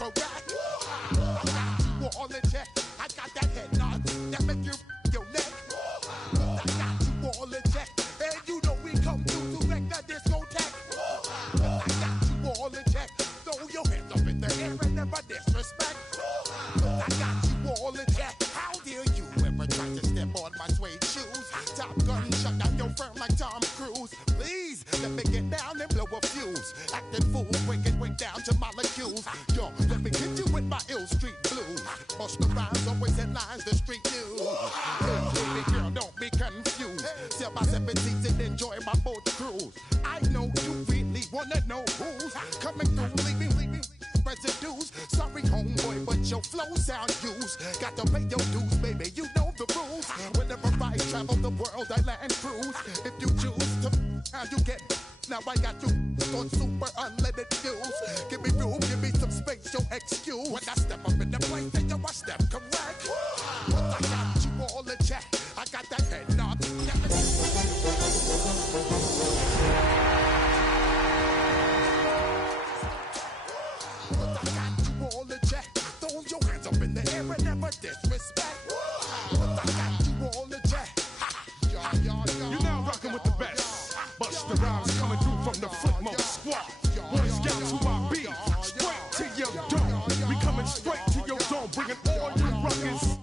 correct. I got you all in check. I got that head nod that make you your neck. I got you all in check. And you know we come through to wreck the discotheque. I got you all in check. Throw your hands up in the air and never disrespect. I got you all in check. How dare you ever try to step on my suede shoes? Top Gun shut down your firm like Tom Cruise. Please let me get down and blow a fuse. Acting fool, breaking way down to molecules. Yo, let me hit you with my ill street blues. Bust the rhymes, always headlines, the street news. Hey, baby girl, don't be confused. Sail by 7 seas and enjoy my boat cruise. I know you really wanna know who's coming through, leaving residues. Sorry, homeboy, but your flow sound used. Got to pay your dues, baby, you know the rules. Whenever I travel the world, I land cruise. If you choose to, how you get. Now I got you on super unleaded fuels. Give me room, give me some space, your excuse. When I step up in the place, then I step correct. But I got you all in check. I got that head nod. But I got you all in check. Throw your hands up in the air and never disrespect. But I got you all in check. You're now rocking with the best. Bust the rhymes coming through from the footmost squad. Boy Scouts who I be. Straight to your dome. We coming straight to your dome, bringing all you ruckus.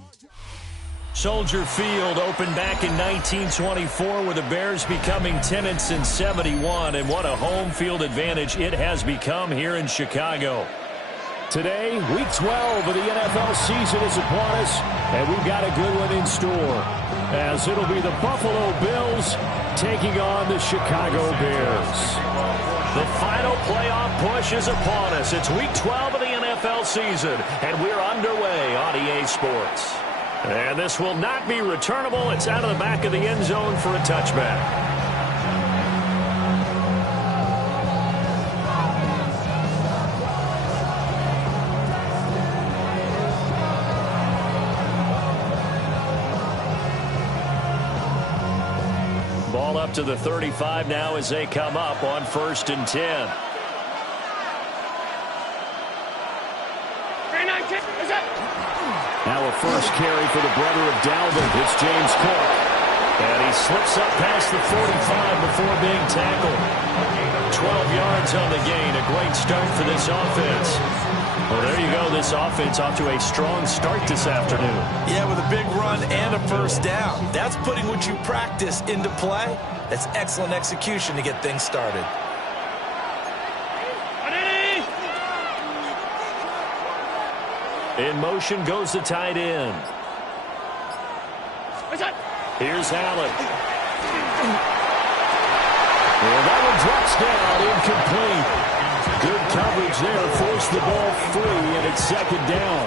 Soldier Field opened back in 1924 with the Bears becoming tenants in 71, and what a home field advantage it has become here in Chicago. Today, week 12 of the NFL season is upon us, and we've got a good one in store, as it'll be the Buffalo Bills taking on the Chicago Bears. The final playoff push is upon us. It's week 12 of the NFL season, and we're underway on EA Sports. And this will not be returnable. It's out of the back of the end zone for a touchback. Ball up to the 35 now as they come up on 1st and 10. Now a first carry for the brother of Dalvin. It's James Cook. And he slips up past the 45 before being tackled. 12 yards on the gain. A great start for this offense. Well, there you go. This offense off to a strong start this afternoon. Yeah, with a big run and a first down. That's putting what you practice into play. That's excellent execution to get things started. In motion goes the tight end. Here's Allen. And that one drops down, incomplete. Good coverage there, forced the ball free, and it's 2nd down.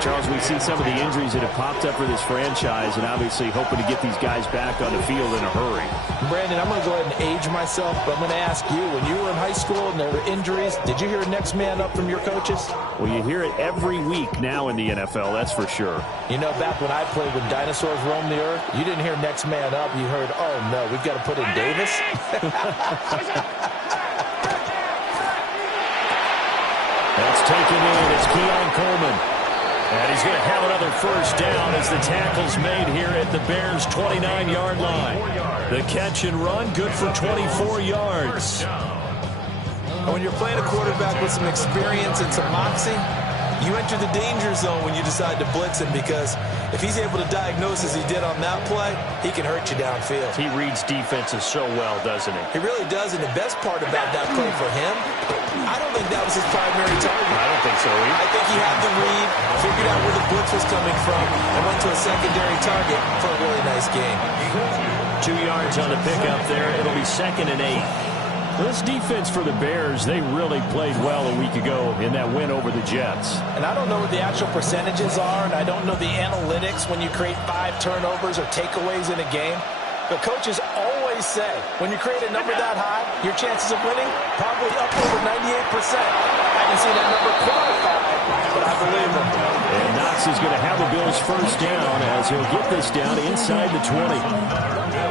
Charles, we see some of the injuries that have popped up for this franchise, and obviously hoping to get these guys back on the field in a hurry. Brandon, I'm going to go ahead and age myself, but I'm going to ask you, when you were in high school and there were injuries, did you hear next man up from your coaches? Well, you hear it every week now in the NFL, that's for sure. You know, back when I played when dinosaurs roamed the earth, you didn't hear next man up. You heard, oh, no, we've got to put in Davis. That's taken in. It's Keon Coleman. And he's going to have another first down as the tackle's made here at the Bears' 29-yard line. The catch and run, good for 24 yards. And when you're playing a quarterback with some experience and some moxie, you enter the danger zone when you decide to blitz him, because if he's able to diagnose as he did on that play, he can hurt you downfield. He reads defenses so well, doesn't he? He really does, and the best part about that play for him, I don't think that was his primary target. I don't think so either. I think he had the read, figured out where the blitz was coming from, and went to a secondary target for a really nice game. 2 yards on the pickup there. It'll be 2nd and 8. This defense for the Bears, they really played well a week ago in that win over the Jets. And I don't know what the actual percentages are, and I don't know the analytics when you create 5 turnovers or takeaways in a game. But coaches always say, when you create a number that high, your chances of winning probably up over 98%. I haven't seen that number quantified, but I believe them. And Knox is going to have the Bills first down as he'll get this down inside the 20.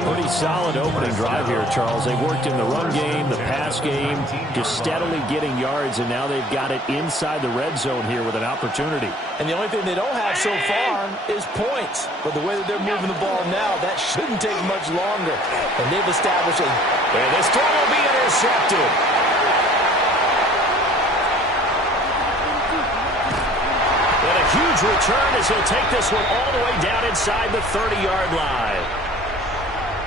Pretty solid opening drive here, Charles. They've worked in the run game, the pass game, just steadily getting yards, and now they've got it inside the red zone here with an opportunity. And the only thing they don't have so far is points. But the way that they're moving the ball now, that shouldn't take much longer. And they've established a... And this throw will be intercepted. And a huge return as he'll take this one all the way down inside the 30-yard line.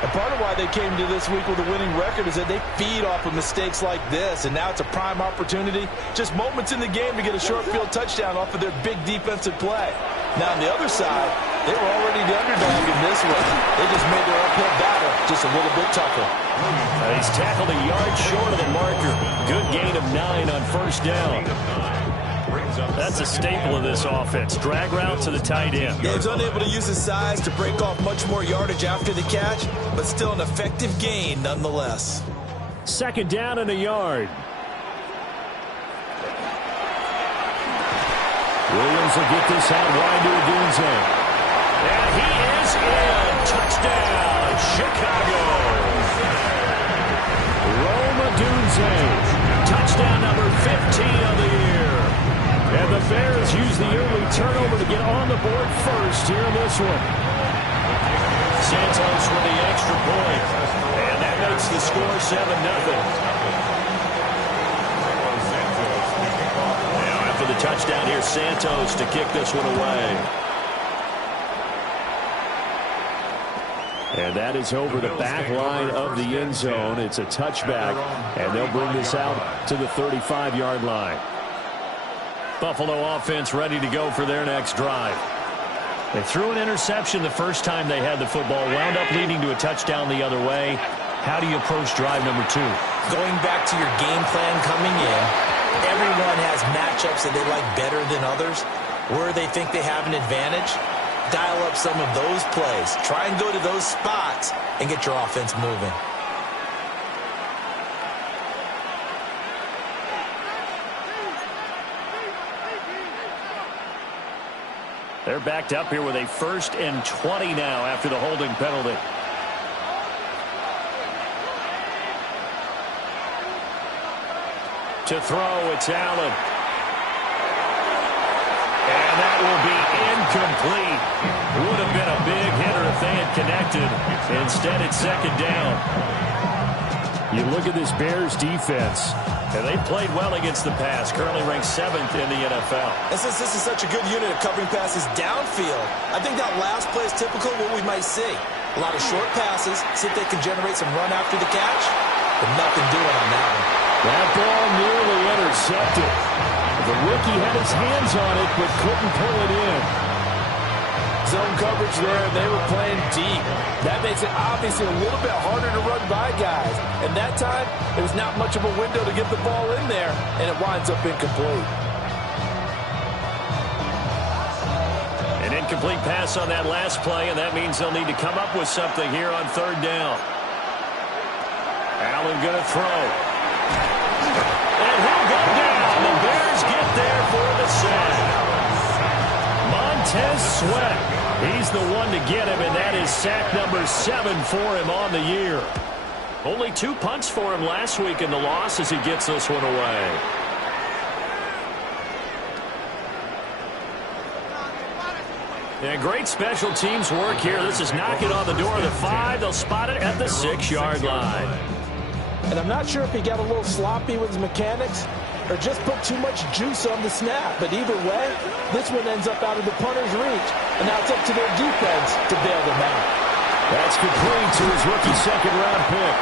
And part of why they came to this week with a winning record is that they feed off of mistakes like this, and now it's a prime opportunity. Just moments in the game to get a short field touchdown off of their big defensive play. Now on the other side, they were already the underdog in this one. They just made their uphill battle just a little bit tougher. He's tackled a yard short of the marker. Good gain of 9 on first down. That's a staple of this offense. Drag route to the tight end. Yeah, he's unable to use his size to break off much more yardage after the catch, but still an effective gain nonetheless. Second down and a yard. Williams will get this out wide to Odunze. And he is in. Touchdown, Chicago. Rome Odunze. Touchdown number 15 of the year. And the Bears use the early turnover to get on the board first here in this one. Santos with the extra point. And that makes the score 7-0. Now after the touchdown here, Santos to kick this one away. And that is over the back line of the end zone. It's a touchback, and they'll bring this out to the 35-yard line. Buffalo offense ready to go for their next drive. They threw an interception the first time they had the football, wound up leading to a touchdown the other way. How do you approach drive number 2? Going back to your game plan coming in, everyone has matchups that they like better than others. Where they think they have an advantage, dial up some of those plays. Try and go to those spots and get your offense moving. They're backed up here with a 1st and 20 now after the holding penalty. To throw, it's Allen. And that will be incomplete. Would have been a big hitter if they had connected. Instead, it's second down. You look at this Bears defense, and they played well against the pass, currently ranked 7th in the NFL. And since this is such a good unit of covering passes downfield, I think that last play is typical of what we might see. A lot of short passes, see if they can generate some run after the catch, but nothing doing on that one. That ball nearly intercepted. The rookie had his hands on it, but couldn't pull it in. Zone coverage there, and they were playing deep. That makes it obviously a little bit harder to run by guys. And that time, there was not much of a window to get the ball in there, and it winds up incomplete. An incomplete pass on that last play, and that means they'll need to come up with something here on third down. Allen going to throw. And he'll go down. The Bears get there for the sack. Montez Sweat. He's the one to get him, and that is sack number 7 for him on the year. Only 2 punts for him last week in the loss as he gets this one away. And great special teams work here. This is knocking on the door of the 5. They'll spot it at the 6-yard line. And I'm not sure if he got a little sloppy with his mechanics or just put too much juice on the snap. But either way, this one ends up out of the punter's reach. And now it's up to their defense to bail them out. That's complete to his rookie second-round pick.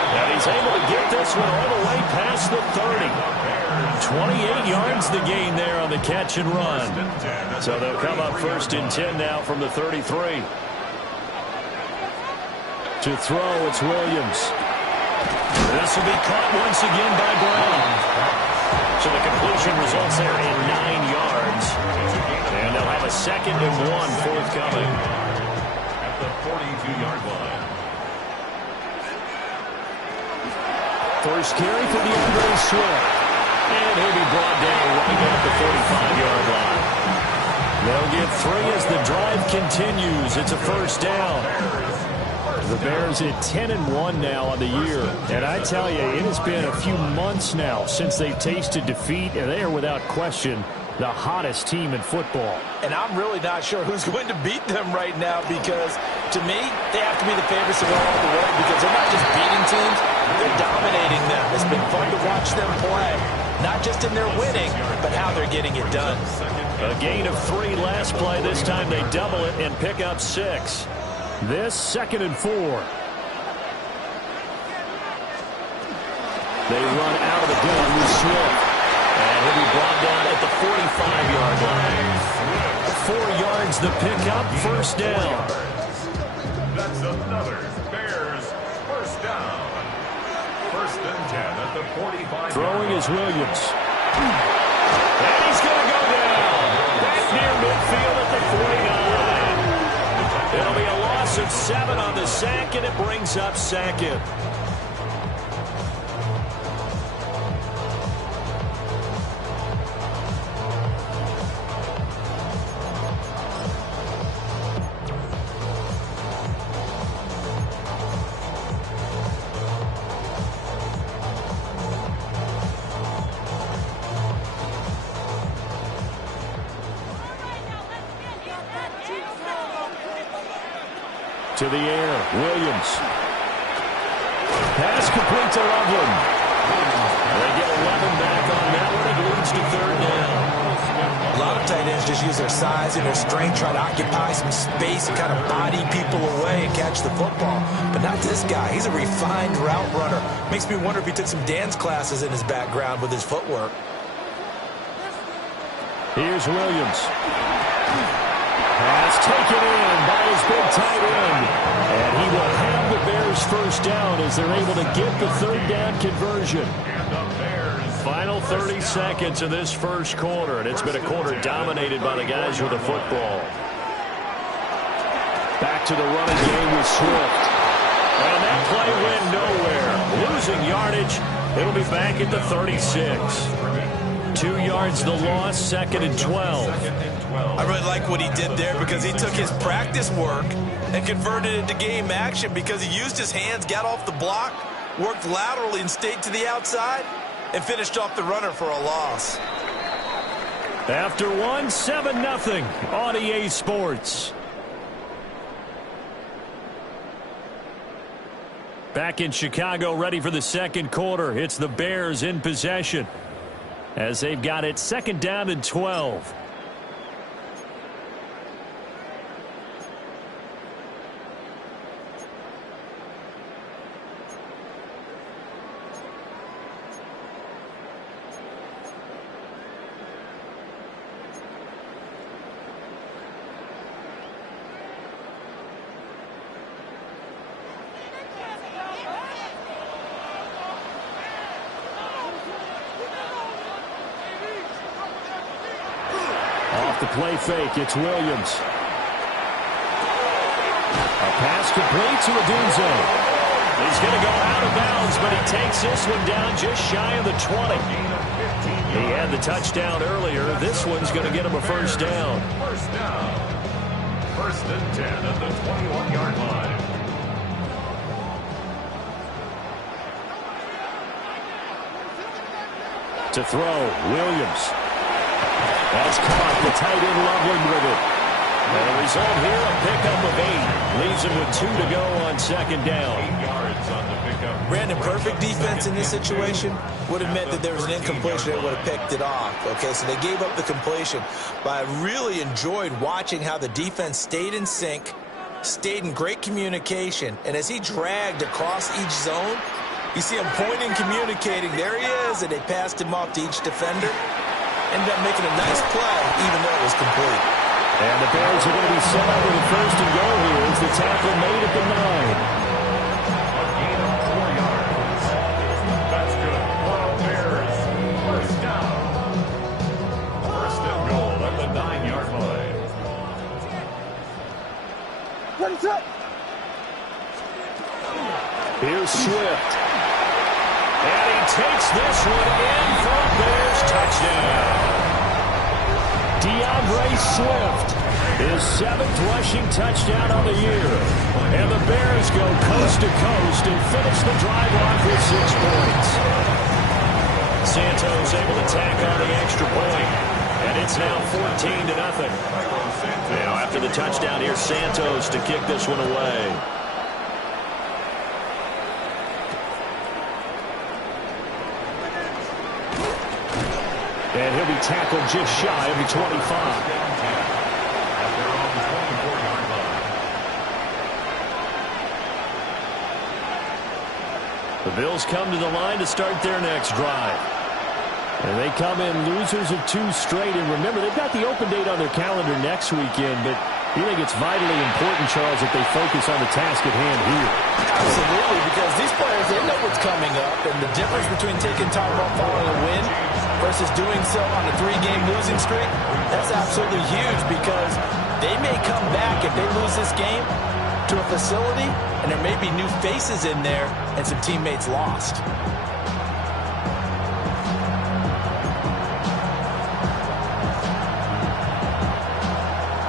And he's able to get this one all the way past the 30. 28 yards the gain there on the catch and run. So they'll come up 1st and 10 now from the 33. To throw, it's Williams. This will be caught once again by Brown. So the completion results there in 9 yards. And they'll have a 2nd and 1 forthcoming. At the 42-yard line. First carry for DeAndre Swift. And he'll be brought down right at the 45-yard line. 3 as the drive continues. It's a first down. The Bears at 10-1 now on the year. And I tell you, it has been a few months now since they've tasted defeat, and they are without question the hottest team in football. And I'm really not sure who's going to beat them right now because, to me, they have to be the favorites to go all the way because they're not just beating teams, they're dominating them. It's been fun to watch them play, not just in their winning, but how they're getting it done. A gain of 3 last play. This time they double it and pick up 6. This 2nd and 4. They run out of the gun with Swift. And he'll be brought down at the 45-yard line. 4 yards the pickup, first down. That's another Bears first down. 1st and 10 at the 45. Throwing is Williams. And he's going to go down. Back near midfield at the 49. It'll be a loss of 7 on the sack, and it brings up 2nd. To the air, Williams. Pass complete to Loveland. They get 11 back on that one. It leads to 3rd down. A lot of tight ends just use their size and their strength, try to occupy some space and kind of body people away and catch the football. But not this guy. He's a refined route runner. Makes me wonder if he took some dance classes in his background with his footwork. Here's Williams. Pass taken in by his big tight end. And he will have the Bears first down as they're able to get the 3rd down conversion. Final 30 seconds of this first quarter, and it's been a quarter dominated by the guys with the football. Back to the running game with Swift. And that play went nowhere. Losing yardage. It'll be back at the 36. 2 yards the loss, 2nd and 12. I really like what he did there because he took his practice work and converted it to game action because he used his hands, got off the block, worked laterally and stayed to the outside, and finished off the runner for a loss. After 1, 7-0 on EA Sports. Back in Chicago, ready for the 2nd quarter. It's the Bears in possession as they've got it 2nd down and 12. The play fake, it's Williams. A pass complete to Adunze. He's going to go out of bounds, but he takes this one down just shy of the 20. He had the touchdown earlier. This one's going to get him a first down. First down. 1st and 10 at the 21-yard line. To throw, Williams. That's caught. The tight end Loveland with it. And the result here, a pickup of 8. Leaves him with 2 to go on 2nd down. 8 yards on the pickup. Brandon, perfect defense in this situation would have meant that there was an incompletion that would have picked it off. Okay, so they gave up the completion. But I really enjoyed watching how the defense stayed in sync, stayed in great communication. And as he dragged across each zone, you see him pointing, communicating. There he is, and they passed him off to each defender. Ended up making a nice play, even though it was complete. And the Bears are going to be set up with a 1st and goal here as the tackle made at the 9. A gain of 4 yards. That's good. For the Bears. First down. 1st and goal at the 9-yard line. Here's Swift. And he takes this one in for a Bears touchdown. Deon DeAndre Swift, his 7th rushing touchdown on the year. And the Bears go coast to coast and finish the drive off with 6 points. Santos able to tack on the extra point, and it's now 14-0. Now after the touchdown, here's Santos to kick this one away. And he'll be tackled just shy of the 25. The Bills come to the line to start their next drive. And they come in losers of 2 straight. And remember, they've got the open date on their calendar next weekend, but you think it's vitally important, Charles, that they focus on the task at hand here. Absolutely, because these players, they know what's coming up, and the difference between taking time off following a win versus doing so on a 3-game losing streak, that's absolutely huge, because they may come back if they lose this game to a facility, and there may be new faces in there and some teammates lost.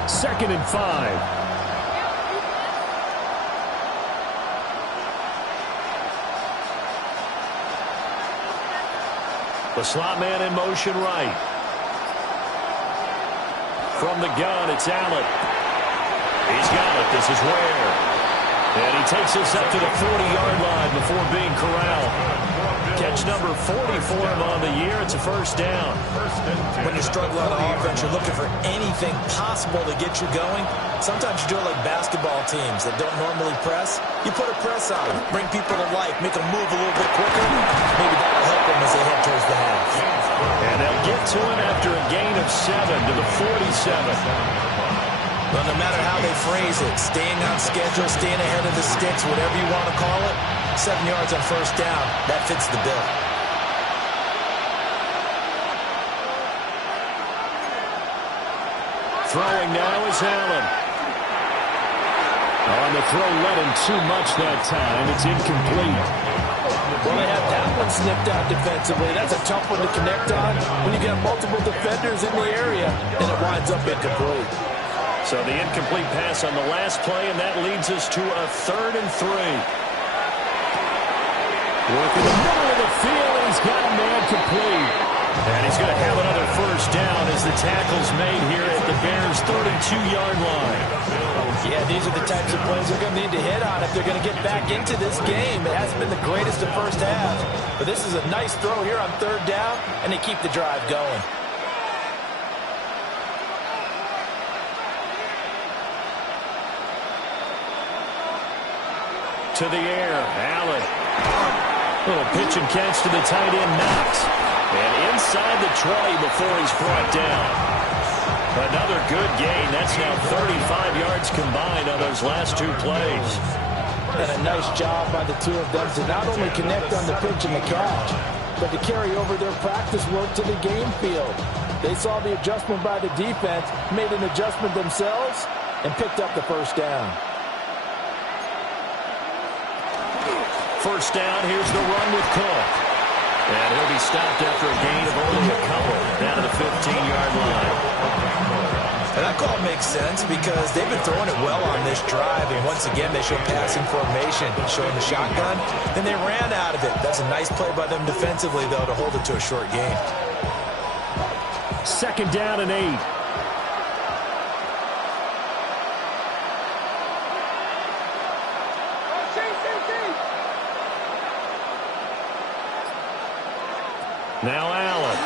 Second and 5. The slot man in motion right. From the gun, it's Allen. He's got it. This is Ware. And he takes us up to the 40-yard line before being corralled. Catch number 40 for him on the year. It's a first down. When you struggle on offense, you're looking for anything possible to get you going. Sometimes you do it like basketball teams that don't normally press. You put a press on them, bring people to life, make them move a little bit quicker. Maybe that'll help them as they head towards the half. And they'll get to him after a gain of 7 to the 47. Well, no matter how they phrase it, staying on schedule, staying ahead of the sticks, whatever you want to call it, 7 yards on first down, that fits the bill. Throwing now is Allen. On the throw, led him too much that time. It's incomplete. Well, they have that one snipped out defensively. That's a tough one to connect on when you got multiple defenders in the area, and it winds up incomplete. So the incomplete pass on the last play, and that leads us to a 3rd and 3. Working the middle of the field, and he's got a man complete. And he's going to have another first down as the tackle's made here at the Bears' 32-yard line. Yeah, these are the types of plays they're going to need to hit on if they're going to get back into this game. It hasn't been the greatest of first half, but this is a nice throw here on 3rd down, and they keep the drive going. To the air, Allen. Little pitch and catch to the tight end, Knox. And inside the 20 before he's brought down. Another good gain. That's now 35 yards combined on those last 2 plays. And a nice job by the 2 of them to not only connect on the pitch and the catch, but to carry over their practice work to the game field. They saw the adjustment by the defense, made an adjustment themselves, and picked up the first down. First down, here's the run with Cook. And he'll be stopped after a gain of only a couple down to the 15-yard line. And that call makes sense because they've been throwing it well on this drive. And once again, they show passing formation, showing the shotgun. Then they ran out of it. That's a nice play by them defensively, though, to hold it to a short gain. 2nd down and 8. Now Allen.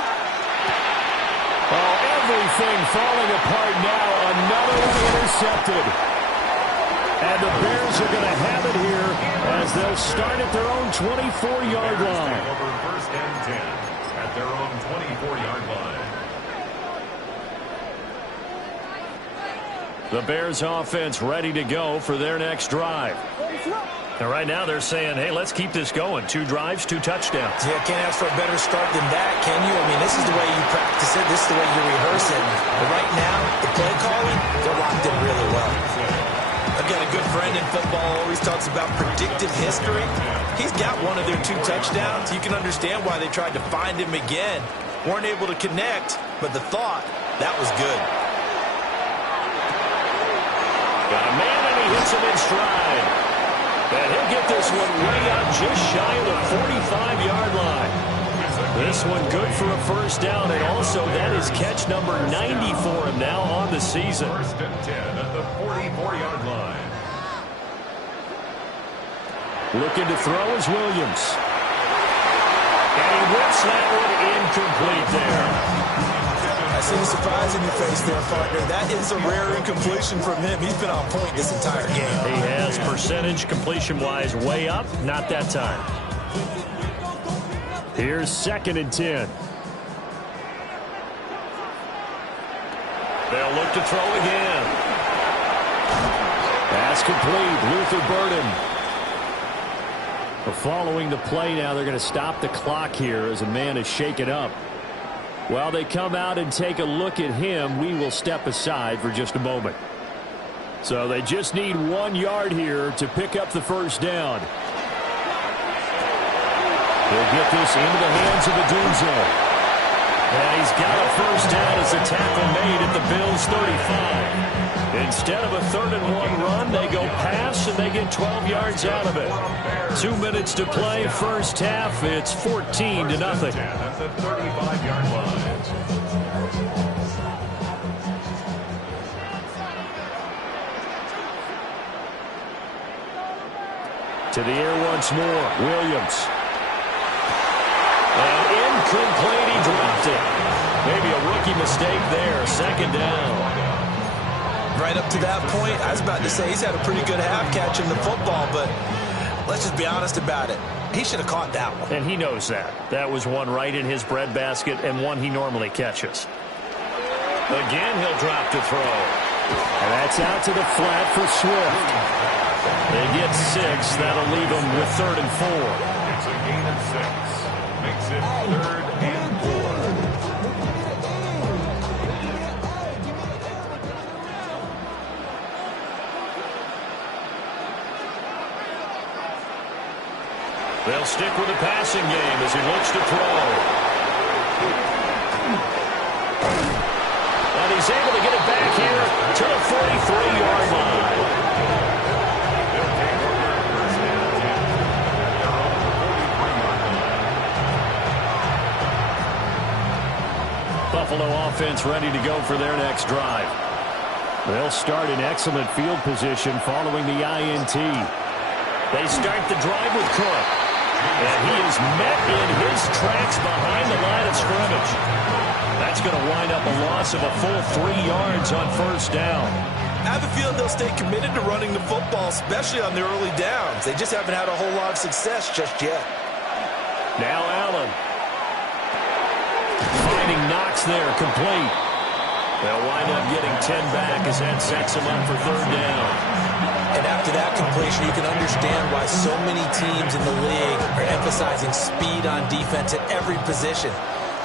Oh, everything falling apart now. Another one intercepted. And the Bears are going to have it here as they'll start at their own 24-yard line. Over 1st and 10 at their own 24-yard line. The Bears offense ready to go for their next drive. And right now they're saying, hey, let's keep this going. 2 drives, 2 touchdowns. Yeah, can't ask for a better start than that, can you? I mean, this is the way you practice it. This is the way you rehearse it. But right now, the play calling, they're locked in really well. I've got a good friend in football who always talks about predictive history. He's got one of their 2 touchdowns. You can understand why they tried to find him again. Weren't able to connect, but the thought, that was good. Got a man, and he hits him in stride. And he'll get this one way out just shy of the 45-yard line. This one good for a first down, and also that is catch number 90 for him now on the season. First and 10 at the 44-yard line. Looking to throw is Williams. And he whips that one incomplete there. I see the surprise in your face there, partner. That is a rare incompletion from him. He's been on point this entire game. He has percentage completion-wise way up. Not that time. Here's 2nd and 10. They'll look to throw again. Pass complete. Luther Burden. Following the play now, they're going to stop the clock here as a man is shaken up. While they come out and take a look at him, we will step aside for just a moment. So they just need 1 yard here to pick up the first down. He'll get this into the hands of Adunzo. And he's got a first down as a tackle made at the Bills' 35. Instead of a 3rd and 1 run, they go pass and they get 12 yards out of it. 2 minutes to play, first half. It's 14-0. At the 35-yard line. To the air once more, Williams. And incomplete, he dropped it. Maybe a rookie mistake there, 2nd down. Right up to that point, I was about to say he's had a pretty good half catching the football, but let's just be honest about it. He should have caught that one. And he knows that. That was one right in his breadbasket and one he normally catches. Again, he'll drop to throw. And that's out to the flat for Swift. They get 6. That'll leave them with 3rd and 4. It's a gain of 6. Makes it 3rd and 4. They'll stick with the passing game as he looks to throw. And he's able to get it back here to the 43-yard line. Buffalo offense ready to go for their next drive. They'll start in excellent field position following the INT. They start the drive with Cook. And he is met in his tracks behind the line of scrimmage. That's going to wind up a loss of a full 3 yards on first down. I have a feeling they'll stay committed to running the football, especially on the early downs. They just haven't had a whole lot of success just yet. Now Allen. Finding Knox there, complete. They'll wind up getting 10 back as that sets them up for 3rd down. And after that completion, you can understand why so many teams in the league are emphasizing speed on defense at every position.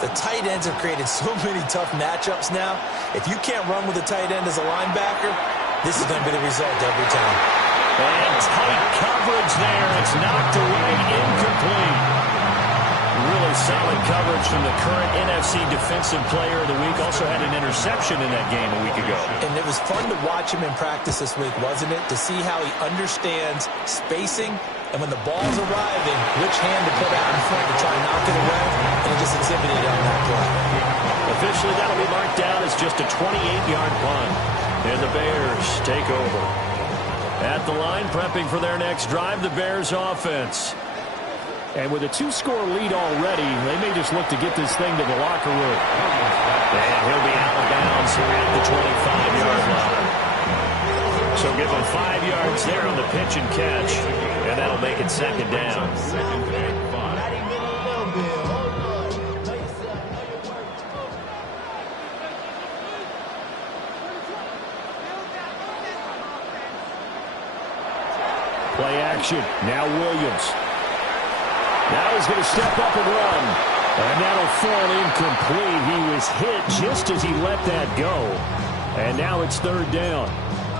The tight ends have created so many tough matchups now. If you can't run with a tight end as a linebacker, this is going to be the result every time. And tight coverage there. It's knocked away, incomplete. Really solid coverage from the current NFC Defensive Player of the Week. Also had an interception in that game a week ago. And it was fun to watch him in practice this week, wasn't it? To see how he understands spacing and when the ball's arriving, which hand to put out in front to try and knock it away. And he just exhibited it on that play. Officially, that'll be marked down as just a 28-yard punt. And the Bears take over. At the line, prepping for their next drive, the Bears offense. And with a 2-score lead already, they may just look to get this thing to the locker room. And he'll be out of bounds at the 25-yard line. So give him 5 yards there on the pitch and catch, and that'll make it 2nd down. Play action. Now Williams. Now he's going to step up and run. And that'll fall incomplete. He was hit just as he let that go. And now it's 3rd down.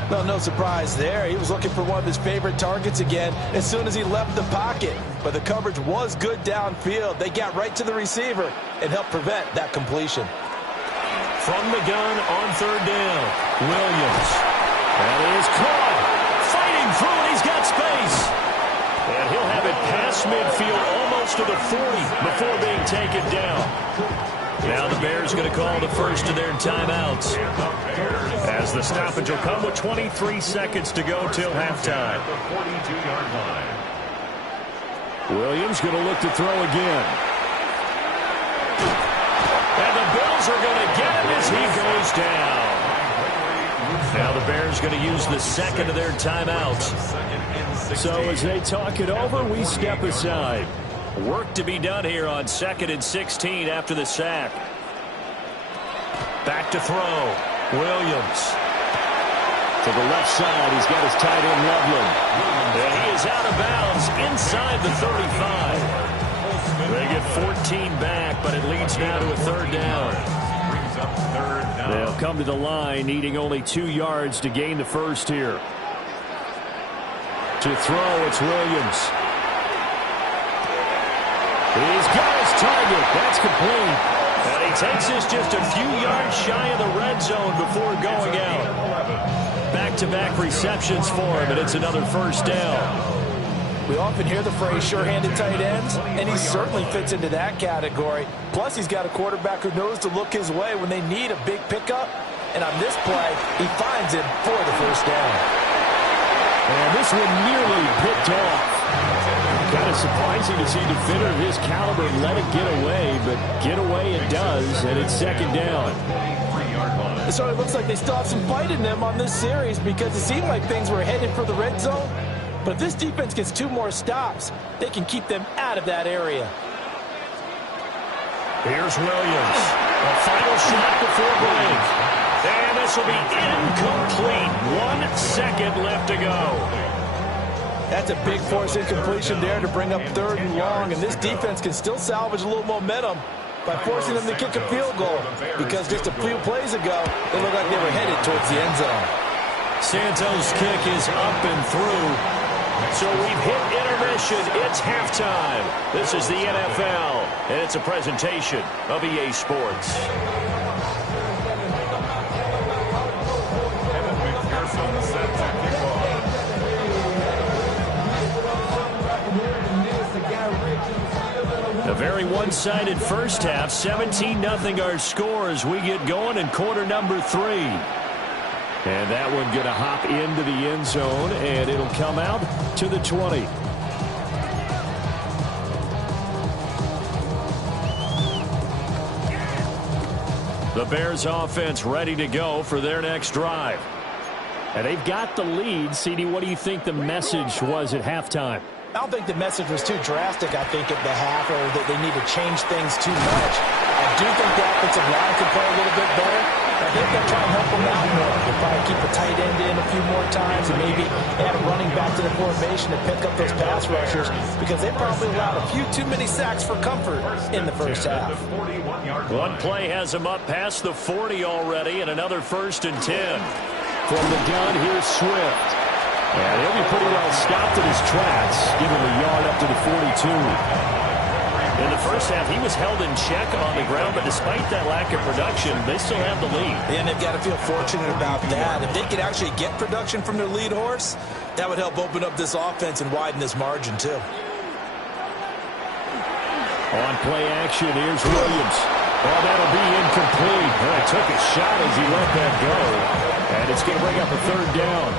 Well, no surprise there. He was looking for one of his favorite targets again as soon as he left the pocket. But the coverage was good downfield. They got right to the receiver and helped prevent that completion. From the gun on 3rd down, Williams. And he is caught. Fighting through, and he's got space. And he'll have it past midfield almost to the 40 before being taken down. Now the Bears going to call the first of their timeouts, as the stoppage will come with 23 seconds to go till halftime. Williams going to look to throw again. And the Bills are going to get him as he goes down. Now the Bears going to use the second of their timeouts. So as they talk it over, we step aside. Work to be done here on 2nd and 16 after the sack. Back to throw. Williams. To the left side, he's got his tight end Loveland. And he is out of bounds inside the 35. They get 14 back, but it leads now to a third down. They'll come to the line, needing only 2 yards to gain the first here. To throw, it's Williams. He's got his target. That's complete. And he takes this just a few yards shy of the red zone before going out. Back-to-back receptions for him, and it's another first down. We often hear the phrase sure-handed tight ends, and he certainly fits into that category. Plus, he's got a quarterback who knows to look his way when they need a big pickup. And on this play, he finds him for the first down. And this one nearly picked off. Kind of surprising to see a defender of his caliber let it get away, but get away it does, and it's second down. It sort of looks like they still have some fight in them on this series, because it seemed like things were headed for the red zone. But if this defense gets 2 more stops, they can keep them out of that area. Here's Williams. A final shot before break. And this will be incomplete. 1 second left to go. That's a big force incompletion there to bring up 3rd and long, and this defense can still salvage a little momentum by forcing them to kick a field goal, because just a few plays ago, they looked like they were headed towards the end zone. Santos' kick is up and through. So we've hit intermission. It's halftime. This is the NFL, and it's a presentation of EA Sports. A very one-sided first half. 17-0 our score as we get going in quarter number 3. And that one going to hop into the end zone, and it'll come out to the 20. The Bears offense ready to go for their next drive. And they've got the lead. CD, what do you think the message was at halftime? I don't think the message was too drastic, I think, at the half, or that they need to change things too much. I do think the offensive line could play a little bit better. I think they'll try and help them out more. They'll probably keep a tight end in a few more times and maybe add a running back to the formation to pick up those pass rushers, because they probably allowed a few too many sacks for comfort in the first half. One play has them up past the 40 already, and another 1st and 10. From the gun, here's Swift. And he'll be pretty well stopped in his tracks, give him a yard up to the 42. In the first half, he was held in check on the ground, but despite that lack of production, they still have the lead. And they've got to feel fortunate about that. If they could actually get production from their lead horse, that would help open up this offense and widen this margin, too. On play action, here's Williams. Oh, that'll be incomplete. He took a shot as he let that go. And it's going to bring up a 3rd down.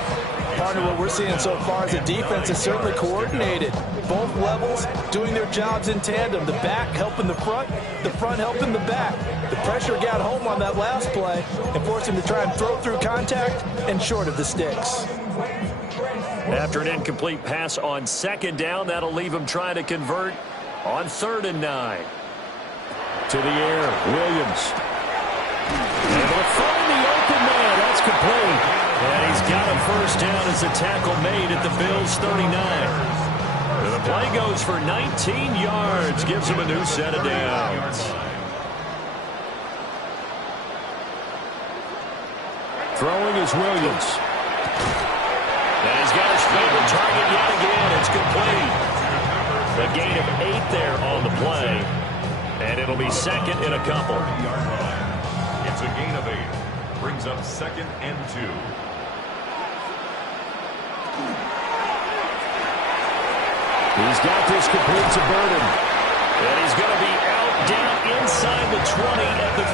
Partner, what we're seeing so far is the defense is certainly coordinated. Both levels doing their jobs in tandem. The back helping the front helping the back. The pressure got home on that last play and forced him to try and throw through contact and short of the sticks. After an incomplete pass on 2nd down, that'll leave him trying to convert on 3rd and 9. To the air, Williams. Able to find the open man. That's complete. And he's got a first down as a tackle made at the Bills' 39. And the play goes for 19 yards. Gives him a new set of downs. Throwing is Williams. And he's got his favorite target yet again. It's complete. A gain of 8 there on the play. And it'll be 2nd and a couple. It's a gain of 8. Brings up 2nd and 2. He's got this complete to Burden. And he's going to be out down inside the 20 at the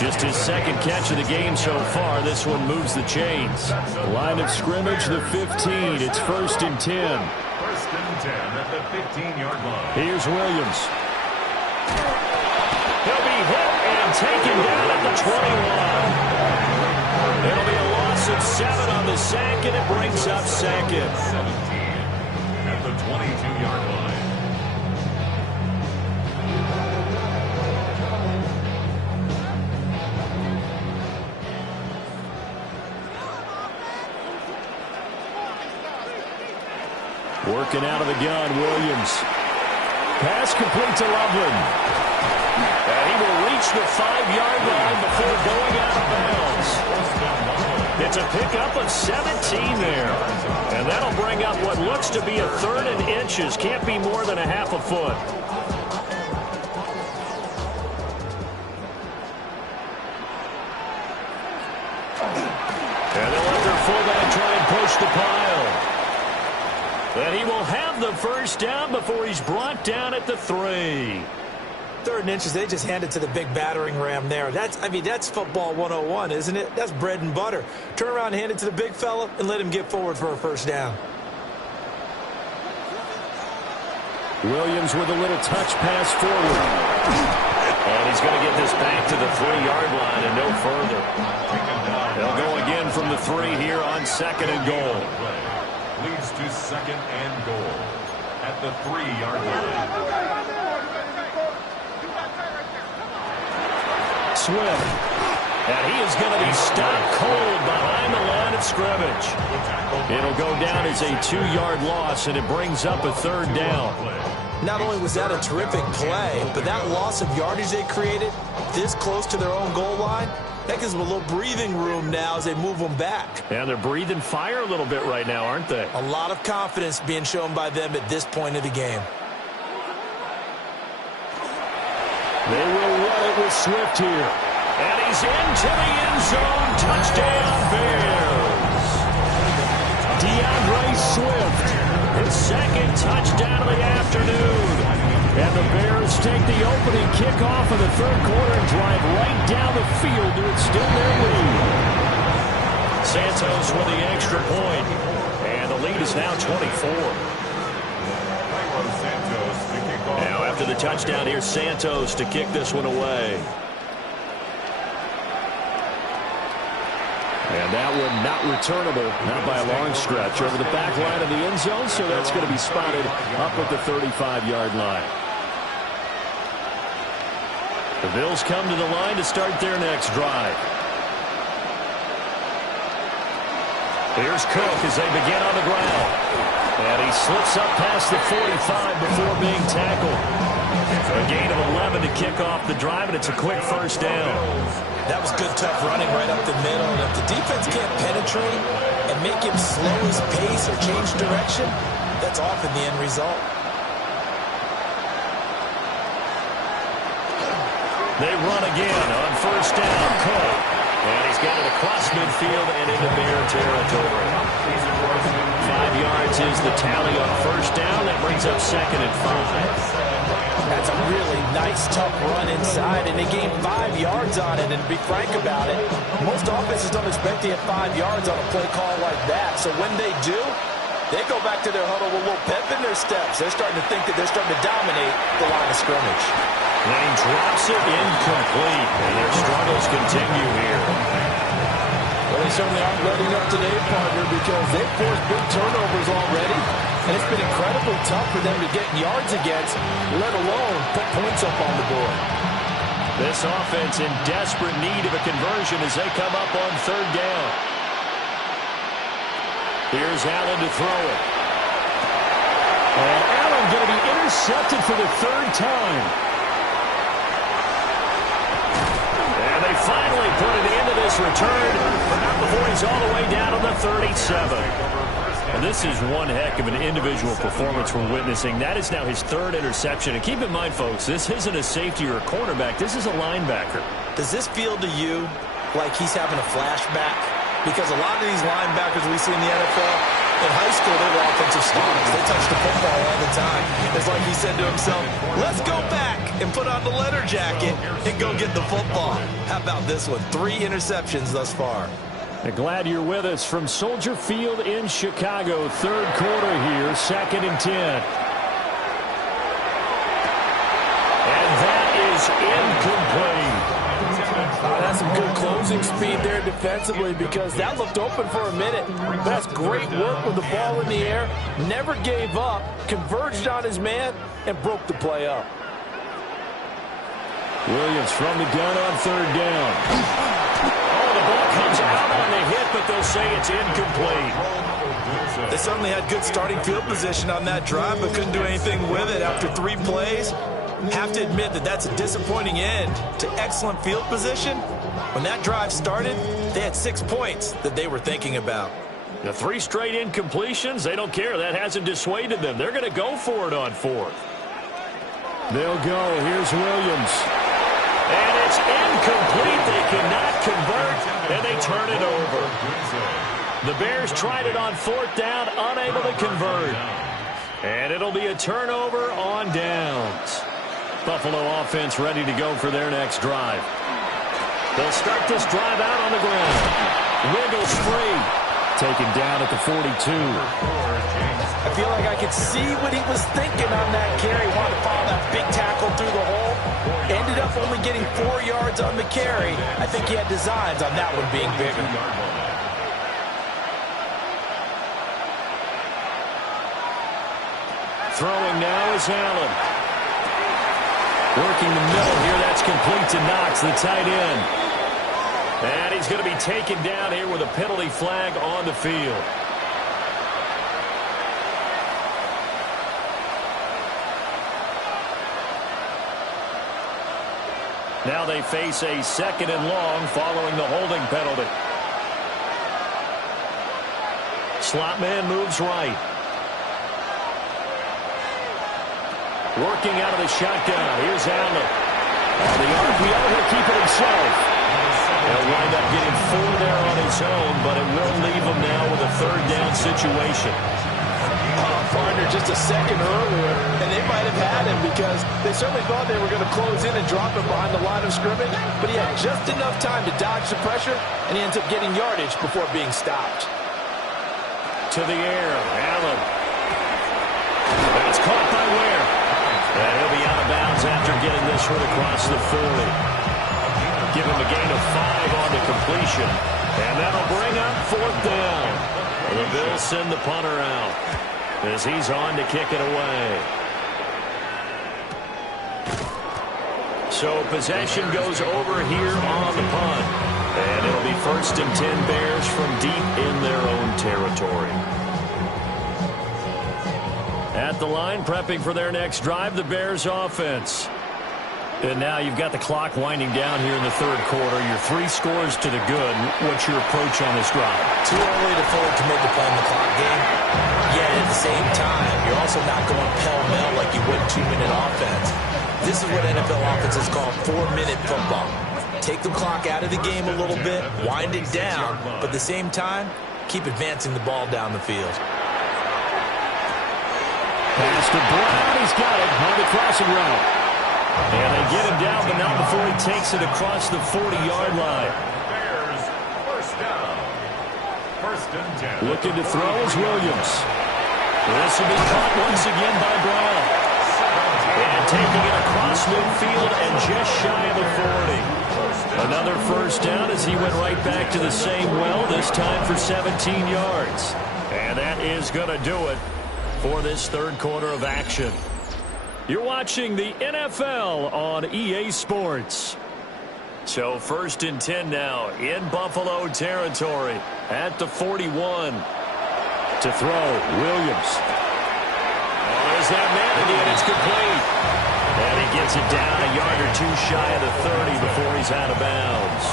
15. Just his second catch of the game so far. This one moves the chains. Line of scrimmage, the 15. It's 1st and 10. 1st and 10 at the 15-yard line. Here's Williams. He'll be hit and taken down at the 21. It'll be a loss of 7 on the sack, and it brings up second. 17 at the 22-yard line. Working out of the gun, Williams. Pass complete to Loveland. And he will reach the 5-yard line before going out of bounds. It's a pickup of 17 there. And that'll bring up what looks to be a 3rd and inches. Can't be more than a half a foot. And they'll let their fullback try and push the pile. And he will have the first down before he's brought down at the 3. 3rd and inches, they just handed to the big battering ram there. That's football 101, isn't it? That's bread and butter. Turn around, hand it to the big fella, and let him get forward for a first down. Williams with a little touch pass forward. And he's going to get this back to the 3-yard line and no further. They'll go again from the 3 here on 2nd and goal. Leads to 2nd and goal at the 3-yard line. Swift. And he is going to be stopped cold behind the line of scrimmage. It'll go down as a 2-yard loss, and it brings up a 3rd down. Not only was that a terrific play, but that loss of yardage they created this close to their own goal line, that gives them a little breathing room now as they move them back. And they're breathing fire a little bit right now, aren't they? A lot of confidence being shown by them at this point of the game. They will run it with Swift here. And he's into the end zone. Touchdown, Bears. DeAndre Swift, his 2nd touchdown of the afternoon. And the Bears take the opening kickoff of the 3rd quarter and drive right down the field to extend their lead. Santos with the extra point. And the lead is now 24. Now after the touchdown, here's Santos to kick this one away. And that one not returnable, not by a long stretch, over the back line of the end zone, so that's going to be spotted up at the 35-yard line. The Bills come to the line to start their next drive. Here's Cook as they begin on the ground. And he slips up past the 45 before being tackled. A gain of 11 to kick off the drive, and it's a quick first down. That was good, tough running right up the middle. And if the defense can't penetrate and make him slow his pace or change direction, that's often the end result. They run again on first down. Cook. And he's got it across midfield and into Bear territory. 5 yards is the tally on first down. That brings up 2nd and 5. That's a really nice, tough run inside, and they gained 5 yards on it. And to be frank about it, most offenses don't expect to get 5 yards on a play call like that. So when they do, they go back to their huddle with a little pep in their steps. They're starting to think that they're starting to dominate the line of scrimmage. And he drops it incomplete, and their struggles continue here. Well, they certainly aren't letting up today, partner, because they've forced big turnovers already. And it's been incredibly tough for them to get yards against, let alone put points up on the board. This offense in desperate need of a conversion as they come up on 3rd down. Here's Allen to throw it. And Allen going to be intercepted for the 3rd time. And they finally put an end to this return, but not before he's all the way down to the 37. And this is one heck of an individual performance we're witnessing. That is now his 3rd interception. And keep in mind, folks, this isn't a safety or a cornerback. This is a linebacker. Does this feel to you like he's having a flashback? because a lot of these linebackers we see in the NFL, in high school, they were offensive stars. They touched the football all the time. It's like he said to himself, let's go back and put on the leather jacket and go get the football. How about this one? 3 interceptions thus far. Glad you're with us from Soldier Field in Chicago. Third quarter here, 2nd and 10. And that is incomplete. That's some good closing speed there defensively because that looked open for a minute. That's great work with the ball in the air. Never gave up, converged on his man, and broke the play up. Williams from the gun on 3rd down. Oh, the ball comes out on the hit, but they'll say it's incomplete. They certainly had good starting field position on that drive, but couldn't do anything with it after 3 plays. Have to admit that that's a disappointing end to excellent field position. When that drive started, they had 6 points that they were thinking about. The 3 straight incompletions, they don't care. That hasn't dissuaded them. They're going to go for it on 4th. They'll go. Here's Williams. And it's incomplete. They cannot convert, and they turn it over. The Bears tried it on 4th down, unable to convert. And it'll be a turnover on downs. Buffalo offense ready to go for their next drive. They'll start this drive out on the ground. Wiggles free. Taken down at the 42. I feel like I could see what he was thinking on that carry. Wanted to follow that big tackle through the hole. Ended up only getting 4 yards on the carry. I think he had designs on that one being bigger. Throwing now is Allen. Working the middle here. That's complete to Knox, the tight end. And he's going to be taken down here with a penalty flag on the field. Now they face a 2nd and long following the holding penalty. Slot man moves right. Working out of the shotgun. Here's Allen. The RPO, he'll keep it himself. He'll wind up getting 4 there on his own, but it will leave him now with a 3rd down situation. Partner just a second earlier, and they might have had him because they certainly thought they were going to close in and drop him behind the line of scrimmage, but he had just enough time to dodge the pressure, and he ends up getting yardage before being stopped. To the air, Allen. That's caught by Ware. And he'll be out of bounds after getting this one across the 40. Give him a gain of 5 on the completion. And that'll bring up 4th down. The Bills send the punter out as he's on to kick it away. So possession goes over here on the punt. And it'll be 1st and 10 Bears from deep in their own territory. At the line, prepping for their next drive, the Bears offense. And now you've got the clock winding down here in the 3rd quarter. Your 3 scores to the good. What's your approach on this drive? Too early to fully commit to playing the clock game. Yet at the same time, you're also not going pell-mell like you would 2-minute offense. This is what NFL offenses call 4-minute football. Take the clock out of the game a little bit, wind it down, but at the same time, keep advancing the ball down the field. Pass to Brown. He's got it on the crossing route. And they get him down, but not before he takes it across the 40-yard line. Bears, 1st down. 1st and 10. Looking to throw is Williams. This will be caught once again by Brown. And taking it across midfield and just shy of the 40. Another 1st down as he went right back to the same well, this time for 17 yards. And that is going to do it for this 3rd quarter of action. You're watching the NFL on EA Sports. So 1st and 10 now in Buffalo territory at the 41. To throw, Williams. Oh, there's that man again. It's complete. And he gets it down a yard or 2 shy of the 30 before he's out of bounds.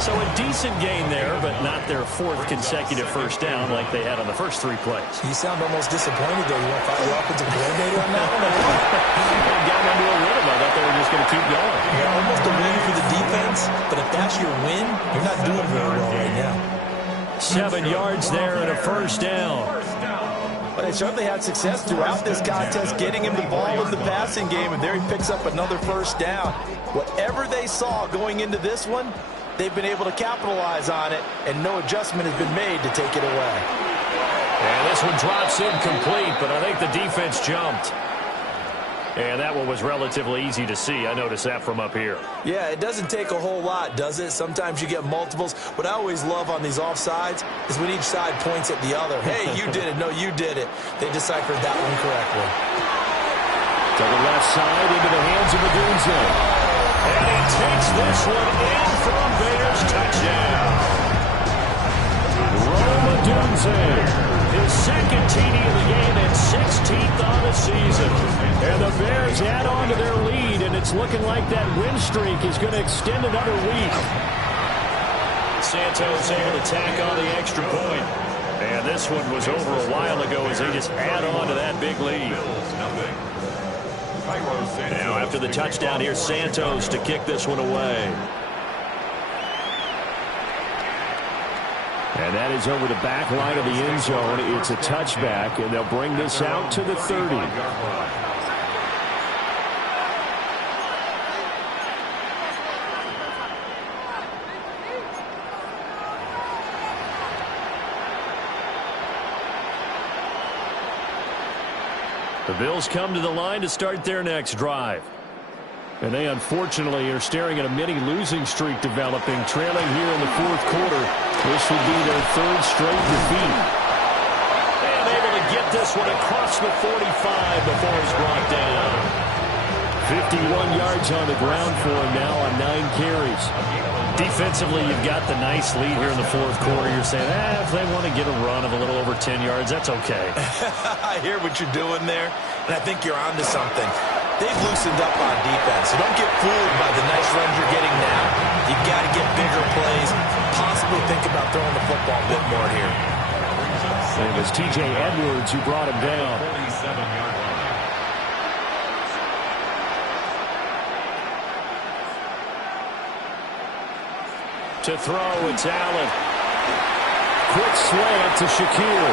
So a decent gain there, but not their 4th consecutive 1st down like they had on the first 3 plays. You sound almost disappointed there. You want to fire the offensive coordinator on that one? They got into a rhythm. I thought they were just going to keep going. Yeah, almost a win for the defense, but if that's your win, you're not doing very well 27 yards there and a first down. Well, they certainly had success throughout this contest getting him the ball in the passing game, and there he picks up another first down. Whatever they saw going into this one, they've been able to capitalize on it, and no adjustment has been made to take it away. And this one drops incomplete, but I think the defense jumped. And that one was relatively easy to see. I noticed that from up here. Yeah, it doesn't take a whole lot, does it? Sometimes you get multiples. What I always love on these offsides is when each side points at the other. Hey, you did it. No, you did it. They deciphered that one correctly. To the left side into the hands of Odunze. And he takes this one in for a Bears touchdown. Rome Odunze. His second TD of the game and 16th on the season. And the Bears add on to their lead, and it's looking like that win streak is going to extend another week. Santos able to tack on the extra point. And this one was over a while ago as they just add on to that big lead. Now after the touchdown, here's Santos to kick this one away. And that is over the back line of the end zone. It's a touchback, and they'll bring this out to the 30. The Bills come to the line to start their next drive. And they unfortunately are staring at a mini losing streak developing, trailing here in the fourth quarter. This would be their third straight defeat. And able to get this one across the 45 before it's brought down. 51 yards on the ground for him now on 9 carries. Defensively, you've got the nice lead here in the fourth quarter. You're saying, if they want to get a run of a little over 10 yards, that's okay. I hear what you're doing there, and I think you're onto something. They've loosened up on defense, so don't get fooled by the nice runs you're getting now. You've got to get bigger plays, possibly think about throwing the football a bit more here. It was T.J. Edwards who brought him down. 47-yard line. To throw, it's Allen. Quick slant to Shakir.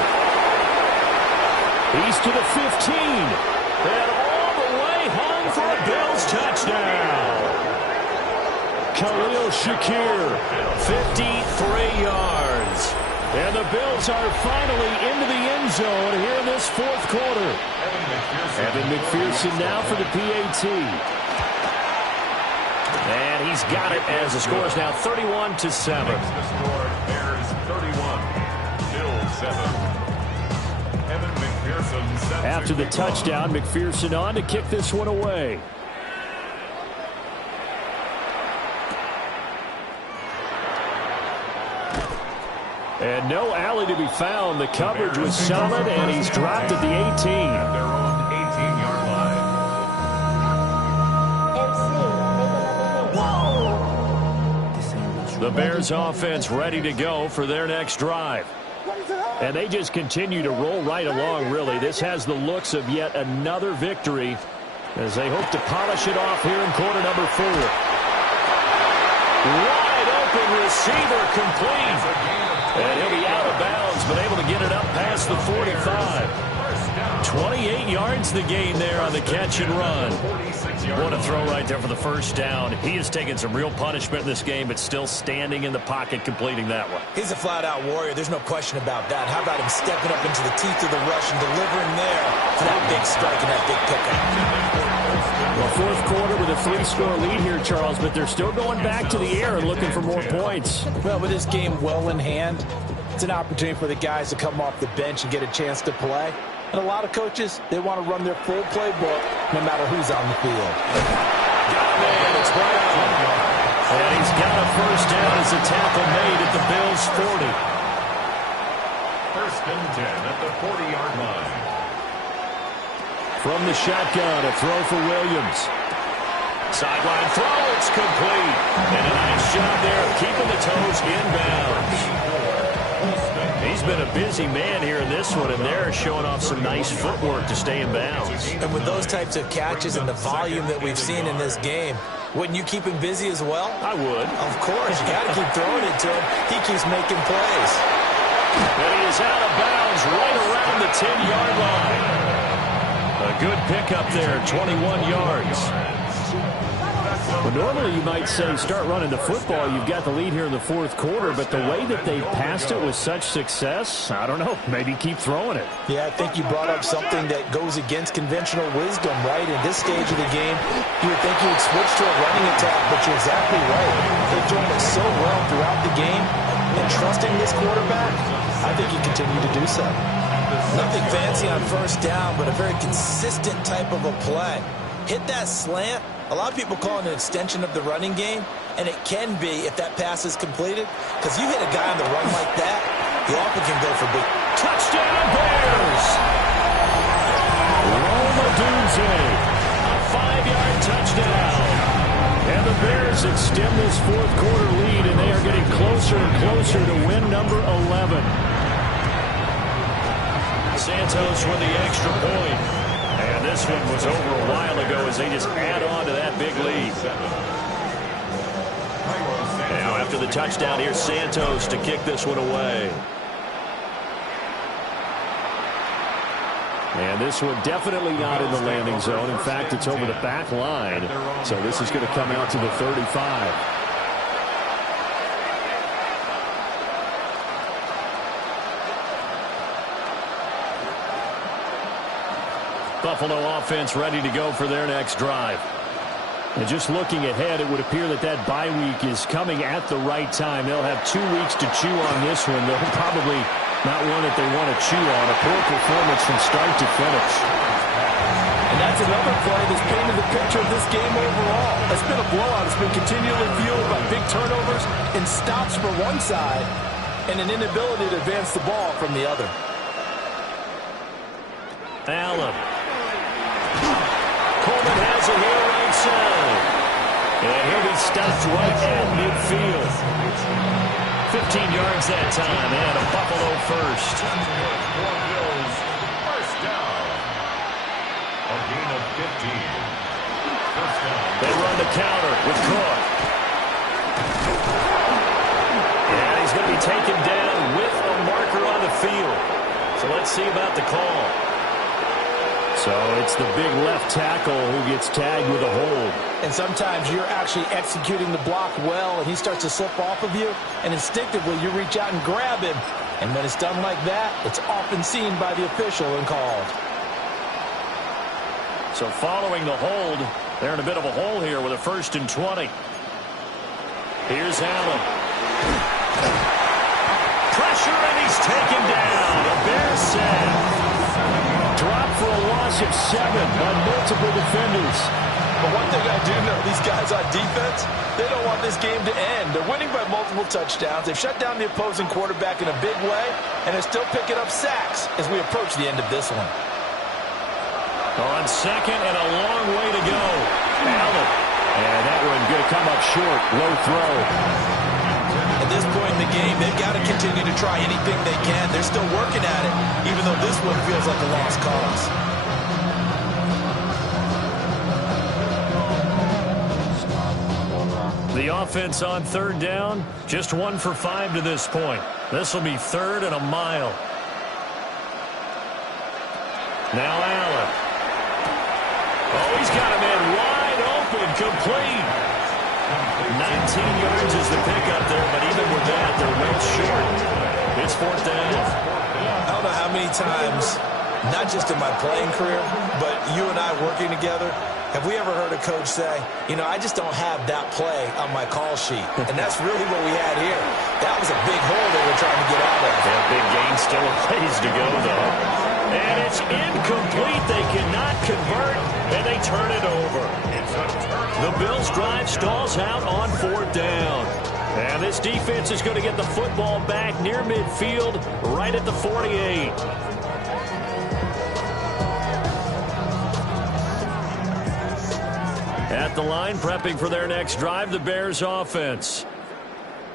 He's to the 15. And all the way home for a Bills touchdown. Khalil Shakir, 53 yards. And the Bills are finally into the end zone here in this fourth quarter. Evan McPherson now for the PAT. And he's got it as the score is now 31-7. The score, Bears 31, Bills 7. Evan McPherson sets After the touchdown, McPherson on to kick this one away. And no alley to be found. The coverage was solid, and he's dropped at the 18. at their own 18-yard line. The Bears offense ready to go for their next drive. And they just continue to roll right along, really. This has the looks of yet another victory as they hope to polish it off here in quarter number 4. Wide open receiver complete. And he'll be out of bounds, but able to get it up past the 45. 28 yards the gain there on the catch and run. What a throw right there for the first down. He has taken some real punishment in this game, but still standing in the pocket completing that one. He's a flat-out warrior. There's no question about that. How about him stepping up into the teeth of the rush and delivering there for that big strike and that big pickup. Well, fourth quarter with a 3-score lead here, Charles, but they're still going back to the air and looking for more points. Well, with this game well in hand, it's an opportunity for the guys to come off the bench and get a chance to play. And a lot of coaches, they want to run their full playbook no matter who's on the field. Got a man, it's right on. And he's got a first down as a tackle made at the Bills' 40. First and 10 at the 40-yard line. From the shotgun, a throw for Williams. Sideline throw, it's complete. And a nice job there of keeping the toes inbounds. He's been a busy man here in this one, and they're showing off some nice footwork to stay in bounds. And with those types of catches and the volume that we've seen in this game, wouldn't you keep him busy as well? I would. Of course. You got to keep throwing it to him. He keeps making plays. And he is out of bounds right around the 10-yard line. A good pickup there, 21 yards. Well, normally you might say start running the football. You've got the lead here in the fourth quarter, but the way that they passed it with such success, I don't know, maybe keep throwing it. Yeah, I think you brought up something that goes against conventional wisdom, right? In this stage of the game, you would think you would switch to a running attack, but you're exactly right. They've done it so well throughout the game, and trusting this quarterback, I think you continue to do so. Nothing fancy on first down, but a very consistent type of a play. Hit that slant. A lot of people call it an extension of the running game, and it can be if that pass is completed, because you hit a guy on the run like that, he often can go for big. Touchdown, Bears! Roma Dunze, a 5-yard touchdown. And the Bears extend this fourth quarter lead, and they are getting closer and closer to win number 11. Santos with the extra point. And this one was over a while ago as they just add on to that big lead. Now after the touchdown, here's Santos to kick this one away. And this one definitely not in the landing zone. In fact, it's over the back line. So this is going to come out to the 35. Buffalo offense ready to go for their next drive. And just looking ahead, it would appear that that bye week is coming at the right time. They'll have 2 weeks to chew on this one. They'll probably not one that they want to chew on. A poor performance from start to finish. And that's another play that's painted the picture of this game overall. It's been a blowout. It's been continually fueled by big turnovers and stops for one side and an inability to advance the ball from the other. Allen. Coleman has it here right side. And he'll be stopped right at midfield. 15 yards that time, and a Buffalo first. First down. A gain of 15. First down. They run the counter with Cook. And he's going to be taken down with a marker on the field. So let's see about the call. So it's the big left tackle who gets tagged with a hold. And sometimes you're actually executing the block well, and he starts to slip off of you, and instinctively you reach out and grab him. And when it's done like that, it's often seen by the official and called. So following the hold, they're in a bit of a hole here with a 1st and 20. Here's Allen. Pressure, and he's taken down. A Bears sack. Drop for a loss of 7 by multiple defenders. But one thing I do know, these guys on defense, they don't want this game to end. They're winning by multiple touchdowns. They've shut down the opposing quarterback in a big way, and they're still picking up sacks as we approach the end of this one. On second and a long way to go. Allen. And that one going to come up short. Low throw. At this point in the game, they've got to continue to try anything they can. They're still working at it, even though this one feels like a lost cause. The offense on 3rd down, just 1 for 5 to this point. This will be 3rd and a mile. Now Allen. Oh, he's got him in wide open, complete. 19 yards is the pickup there, but even with that, they're well short. It's 4th down. I don't know how many times, not just in my playing career, but you and I working together, have we ever heard a coach say, you know, I just don't have that play on my call sheet. And that's really what we had here. That was a big hole they were trying to get out of. That big gain, still a ways to go, though. And it's incomplete. They cannot convert, and they turn it over. The Bills' drive stalls out on 4th down. And this defense is going to get the football back near midfield, right at the 48. At the line, prepping for their next drive, the Bears offense.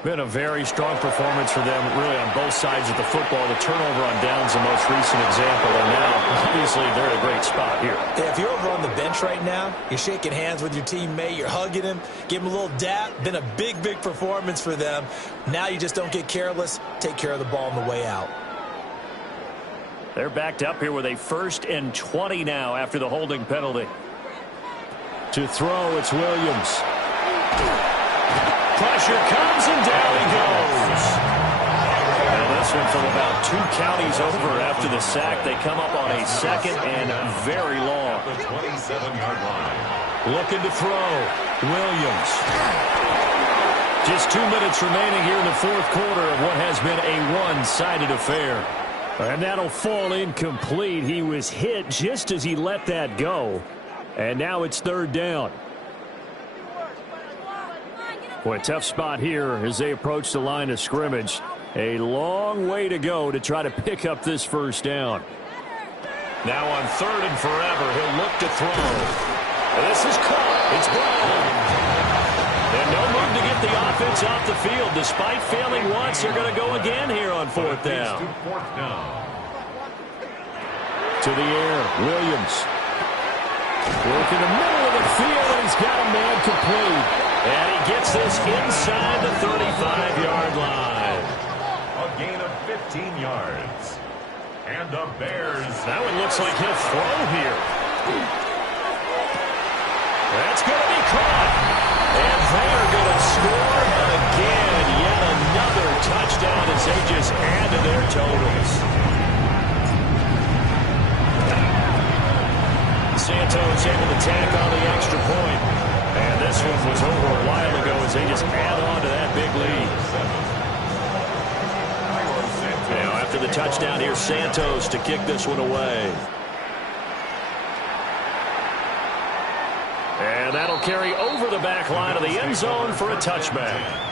Been a very strong performance for them, really, on both sides of the football. The turnover on downs, the most recent example, and now, obviously, they're in a great spot here. Yeah, if you're over on the bench right now, you're shaking hands with your teammate, you're hugging him, give him a little dap. Been a big, big performance for them. Now you just don't get careless. Take care of the ball on the way out. They're backed up here with a 1st and 20 now after the holding penalty. To throw, it's Williams. Pressure comes, and down he goes. Now this one from about 2 counties over after the sack. They come up on a 2nd and very long. The 27-yard line. Looking to throw. Williams. Just 2 minutes remaining here in the 4th quarter of what has been a one-sided affair. And that'll fall incomplete. He was hit just as he let that go. And now it's 3rd down. Boy, a tough spot here as they approach the line of scrimmage. A long way to go to try to pick up this 1st down. Now on 3rd and forever, he'll look to throw. This is caught. It's Brown. And no move to get the offense off the field. Despite failing once, they're going to go again here on 4th down. To the air, Williams. Work in the middle of the field, and he's got a man complete. And he gets this inside the 35-yard line. A gain of 15 yards. And the Bears. Now it looks like he'll throw here. That's going to be caught. And they are going to score again. Yet another touchdown as they just add to their totals. Santos able to tack on the extra point. And this one was over a while ago as they just add on to that big lead. Now after the touchdown, here's Santos to kick this one away. And that'll carry over the back line of the end zone for a touchback.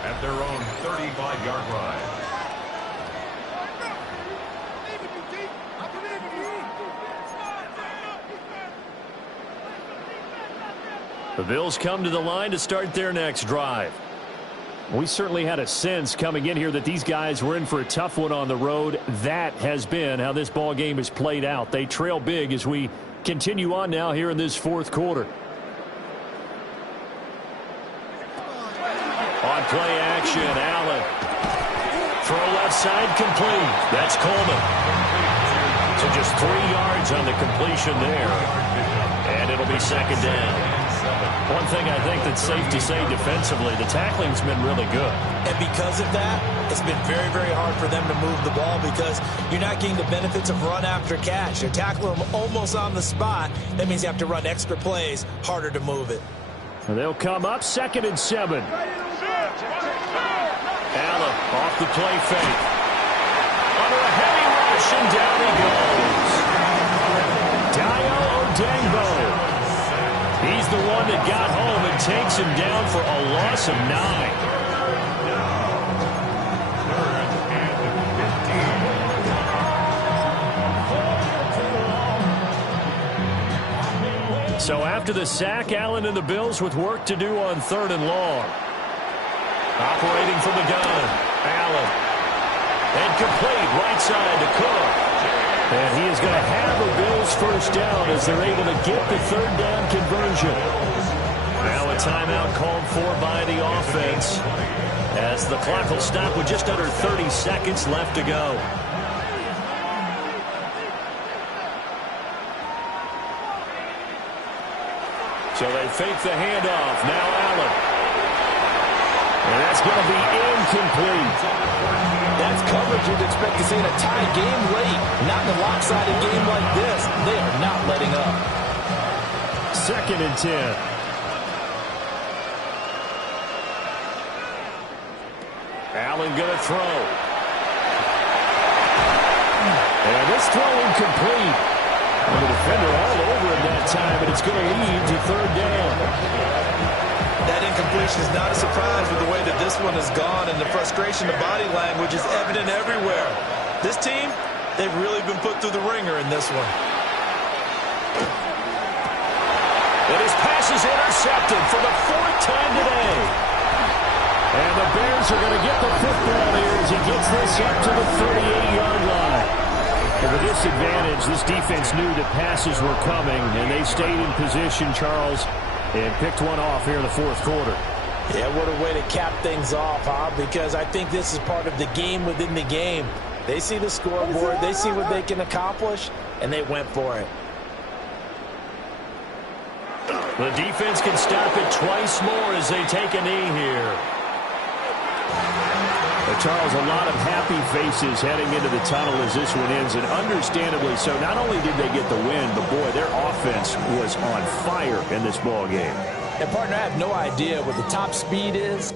At their own 35-yard line. The Bills come to the line to start their next drive. We certainly had a sense coming in here that these guys were in for a tough one on the road. That has been how this ball game has played out. They trail big as we continue on now here in this 4th quarter. On play action, Allen. Throw left side complete. That's Coleman. So just 3 yards on the completion there. And it'll be 2nd down. One thing I think that's safe to say defensively, the tackling's been really good. And because of that, it's been very, very hard for them to move the ball because you're not getting the benefits of run after catch. You're tackling them almost on the spot. That means you have to run extra plays, harder to move it. And they'll come up 2nd and 7. Allen off the play fake. Under a heavy rush, and down he goes. Dayo Odeyingbo. He's the one that got home and takes him down for a loss of 9. So after the sack, Allen and the Bills with work to do on 3rd and long. Operating from the gun, Allen. And complete right side to Cook. And he is going to have a Bills first down as they're able to get the third down conversion. Now a timeout called for by the offense as the clock will stop with just under 30 seconds left to go. So they fake the handoff. Now Allen. And that's going to be incomplete. That's coverage you'd expect to see in a tie game late. Not in a lopsided game like this. They are not letting up. 2nd and 10. Allen going to throw. And this throw incomplete. And the defender all over him that time, and it's going to lead to third down. That incompletion is not a surprise with the way that this one has gone, and the frustration, the body language is evident everywhere. This team, they've really been put through the ringer in this one. And his pass is intercepted for the 4th time today. And the Bears are going to get the football here as he gets this up to the 38-yard line. And with this advantage, this defense knew that passes were coming, and they stayed in position, Charles, and picked one off here in the 4th quarter. Yeah, what a way to cap things off, huh? Because I think this is part of the game within the game. They see the scoreboard, they see what they can accomplish, and they went for it. The defense can stop it twice more as they take a knee here. Charles, a lot of happy faces heading into the tunnel as this one ends, and understandably so. Not only did they get the win, but, boy, their offense was on fire in this ball game. And, partner, I have no idea what the top speed is.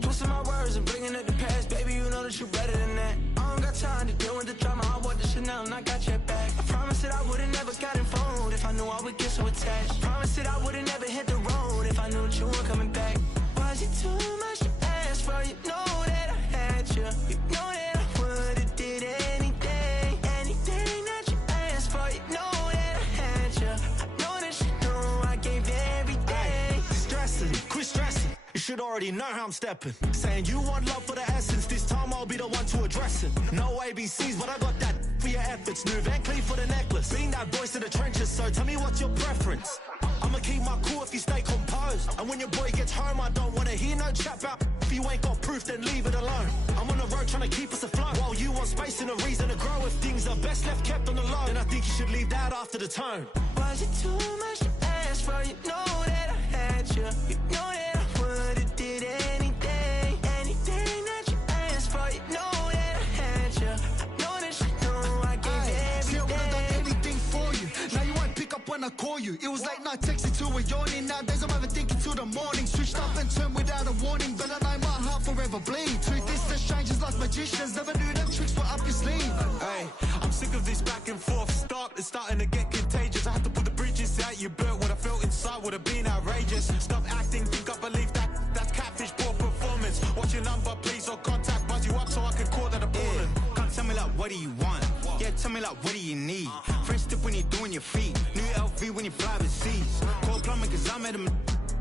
Twisting my words and bringing it to pass, baby, you know that you're better than that. I don't got time to deal with the drama. I want the Chanel and I got your back. I promise that I would've never gotten phone if I knew I would get so attached. I promise that I would've never hit the road if I knew that you were coming back. Was it too much to ask for? You know that I had you. You know that I would've did anything, anything that you asked for. You know that I had you. I know that you know I gave everything. Stressing, quit stressing. You should already know how I'm stepping. Saying you want love for the essence. This time I'll be the one to address it. No ABCs, but I got that for your efforts. New Van Cleef for the necklace. Being that voice in the trenches, so tell me what's your preference. I'ma keep my cool if you stay composed. And when your boy gets home, I don't wanna hear no chat about if you ain't got proof, then leave it alone. I'm on the road trying to keep us afloat. While you want space and a reason to grow. If things are best left kept on the low, then I think you should leave that after the tone. Was it too much to ask for? You know that I had you. You know that I would've did anything, anything that you asked for. You know that I had you. I know that you know I gave everything. See, I would've done anything for you. Now you won't pick up when I call you. It was late night texting till we're yawning. Nowadays I'm overthinking till the morning. Switched up and turned without a warning. But I know my heart forever bleed. Two distant strangers like magicians. Never knew them tricks were up your sleeve. Hey, I'm sick of this back and forth. It's starting to get contagious. I have to put the bridges out you built. What I felt inside would have been outrageous. Stop acting, think I believe that's catfish, poor performance. What's your number, please, or contact, buzz you up so I can call that a ballin'. Can't tell me like, what do you want? Yeah, tell me like, what do you need? French tip when you're doing your feet. New LV when you fly overseas. Call plumbing cause I'm at a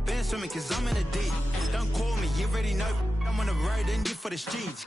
been swimming cause I'm in a deep. Don't call me, you already know I'm on the road and you for the streets.